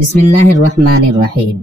بسم اللہ الرحمن الرحیم۔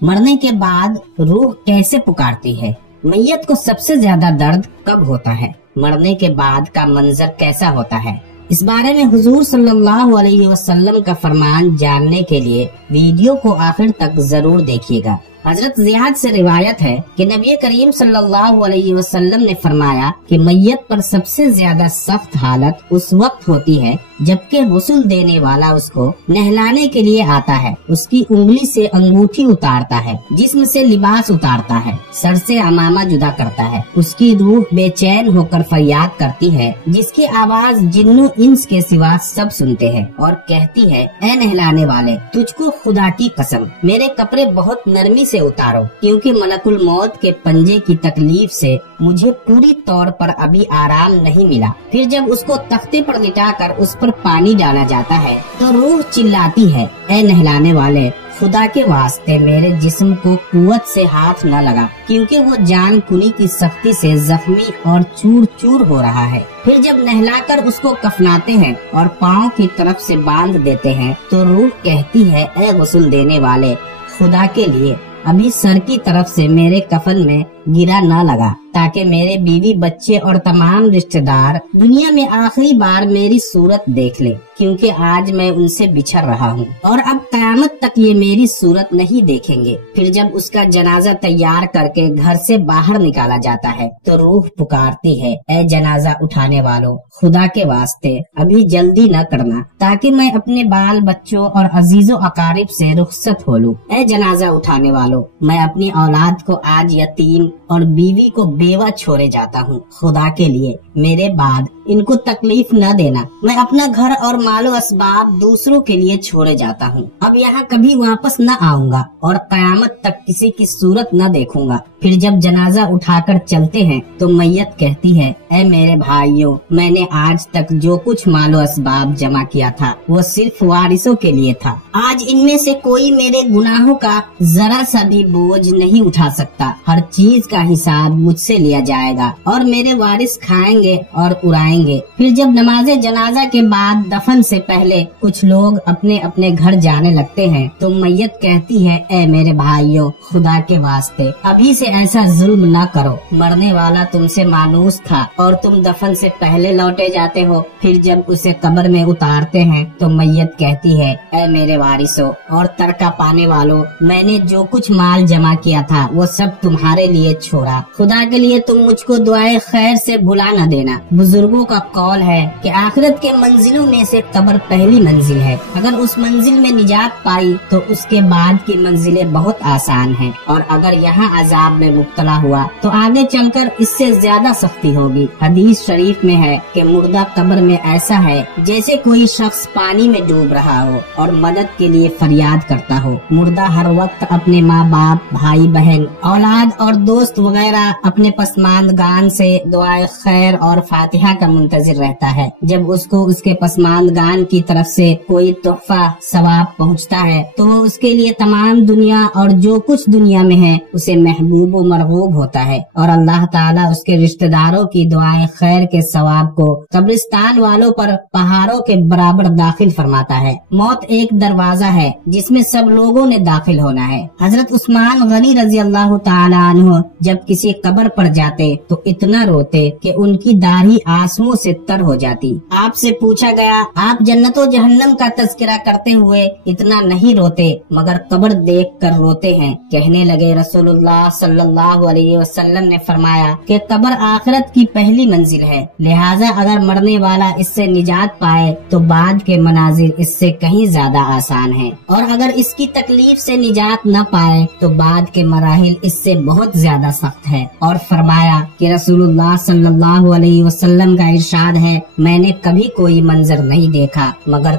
مرنے کے بعد روح کیسے پکارتی ہے؟ میت کو سب سے زیادہ درد کب ہوتا ہے؟ مرنے کے بعد کا منظر کیسا ہوتا ہے؟ اس بارے میں حضور صلی اللہ علیہ وسلم کا فرمان جاننے کے لیے ویڈیو کو آخر تک ضرور دیکھیے گا۔ حضرت زیاد سے روایت ہے کہ نبی کریم صلی اللہ علیہ وسلم نے فرمایا کہ میت پر سب سے زیادہ سخت حالت اس وقت ہوتی ہے جبکہ غسل دینے والا اس کو نہلانے کے لیے آتا ہے، اس کی انگلی سے انگوٹھی اتارتا ہے، جسم سے لباس اتارتا ہے، سر سے عمامہ جدا کرتا ہے، اس کی روح بے چین ہو کر فریاد کرتی ہے جس کی آواز جن و انس کے سوا سب سنتے ہیں، اور کہتی ہے اے نہلانے والے، تجھ کو خدا کی قسم میرے کپڑے بہت نرمی سے اتارو، کیونکہ ملک الموت کے پنجے کی تکلیف سے مجھے پوری طور پر ابھی آرام نہیں ملا۔ پھر جب اس کو تختے پر لٹا کر اس پر پانی ڈالا جاتا ہے تو روح چلاتی ہے اے نہلانے والے، خدا کے واسطے میرے جسم کو قوت سے ہاتھ نہ لگا، کیونکہ وہ جان کنی کی سختی سے زخمی اور چور چور ہو رہا ہے۔ پھر جب نہلا کر اس کو کفناتے ہیں اور پاؤں کی طرف سے باندھ دیتے ہیں تو روح کہتی ہے اے غسل دینے والے، خدا کے لیے ابھی سر کی طرف سے میرے کفن میں گرا نہ لگا، تاکہ میرے بیوی بچے اور تمام رشتہ دار دنیا میں آخری بار میری صورت دیکھ لیں، کیونکہ آج میں ان سے بچھڑ رہا ہوں اور اب قیامت تک یہ میری صورت نہیں دیکھیں گے۔ پھر جب اس کا جنازہ تیار کر کے گھر سے باہر نکالا جاتا ہے تو روح پکارتی ہے اے جنازہ اٹھانے والوں، خدا کے واسطے ابھی جلدی نہ کرنا، تاکہ میں اپنے بال بچوں اور عزیز و اقارب سے رخصت ہو لوں۔ اے جنازہ اٹھانے والوں، میں اپنی اولاد کو آج یتیم اور بیوی کو بیوہ چھوڑے جاتا ہوں، خدا کے لیے میرے بعد ان کو تکلیف نہ دینا، میں اپنا گھر اور مال و اسباب دوسروں کے لیے چھوڑے جاتا ہوں، اب یہاں کبھی واپس نہ آؤں گا اور قیامت تک کسی کی صورت نہ دیکھوں گا۔ پھر جب جنازہ اٹھا کر چلتے ہیں تو میت کہتی ہے اے میرے بھائیوں، میں نے آج تک جو کچھ مال و اسباب جمع کیا تھا وہ صرف وارثوں کے لیے تھا، آج ان میں سے کوئی میرے گناہوں کا ذرا سا بھی بوجھ نہیں اٹھا سکتا، ہر چیز کا حساب مجھ سے لیا جائے گا اور میرے وارث کھائیں گے اور اڑائیں گے۔ پھر جب نماز جنازہ کے بعد دفن سے پہلے کچھ لوگ اپنے اپنے گھر جانے لگتے ہیں تو میت کہتی ہے اے میرے بھائیوں، خدا کے واسطے ابھی سے ایسا ظلم نہ کرو، مرنے والا تم سے مانوس تھا اور تم دفن سے پہلے لوٹے جاتے ہو۔ پھر جب اسے قبر میں اتارتے ہیں تو میت کہتی ہے اے میرے وارثوں اور ترکہ پانے والوں، میں نے جو کچھ مال جمع کیا تھا وہ سب تمہارے لیے چھوڑا، خدا کے لیے تم مجھ کو دعائے خیر سے بھلا نہ دینا۔ بزرگوں کا قول ہے کہ آخرت کے منزلوں میں سے قبر پہلی منزل ہے، اگر اس منزل میں نجات پائی تو اس کے بعد کی منزلیں بہت آسان ہیں، اور اگر یہاں عذاب میں مبتلا ہوا تو آگے چل کر اس سے زیادہ سختی ہوگی۔ حدیث شریف میں ہے کہ مردہ قبر میں ایسا ہے جیسے کوئی شخص پانی میں ڈوب رہا ہو اور مدد کے لیے فریاد کرتا ہو۔ مردہ ہر وقت اپنے ماں باپ، بھائی بہن، اولاد اور دوست وغیرہ اپنے پسماندگان سے دعائے خیر اور فاتحہ کا منتظر رہتا ہے۔ جب اس کو اس کے پسماندگان کی طرف سے کوئی تحفہ ثواب پہنچتا ہے تو وہ اس کے لیے تمام دنیا اور جو کچھ دنیا میں ہے اسے محبوب و مرغوب ہوتا ہے، اور اللہ تعالیٰ اس کے رشتہ داروں کی دعائے خیر کے ثواب کو قبرستان والوں پر پہاڑوں کے برابر داخل فرماتا ہے۔ موت ایک دروازہ ہے جس میں سب لوگوں نے داخل ہونا ہے۔ حضرت عثمان غنی رضی اللہ تعالیٰ عنہ جب کسی قبر پر جاتے تو اتنا روتے کہ ان کی داڑھی آنسوؤں سے تر ہو جاتی۔ آپ سے پوچھا گیا آپ جنت و جہنم کا تذکرہ کرتے ہوئے اتنا نہیں روتے مگر قبر دیکھ کر روتے ہیں؟ کہنے لگے رسول اللہ صلی اللہ علیہ وسلم نے فرمایا کہ قبر آخرت کی پہلی منزل ہے، لہٰذا اگر مرنے والا اس سے نجات پائے تو بعد کے مناظر اس سے کہیں زیادہ آسان ہیں، اور اگر اس کی تکلیف سے نجات نہ پائے تو بعد کے مراحل اس سے بہت زیادہ سخت ہے۔ اور فرمایا کہ رسول اللہ صلی اللہ علیہ وسلم کا ارشاد ہے میں نے کبھی کوئی منظر نہیں دیکھا مگر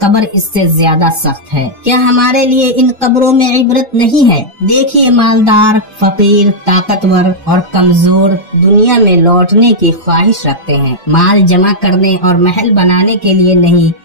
قبر اس سے زیادہ سخت ہے۔ کیا ہمارے لیے ان قبروں میں عبرت نہیں ہے؟ دیکھیے مالدار، فقیر، طاقتور اور کمزور دنیا میں لوٹنے کی خواہش رکھتے ہیں، مال جمع کرنے اور محل بنانے کے لیے نہیں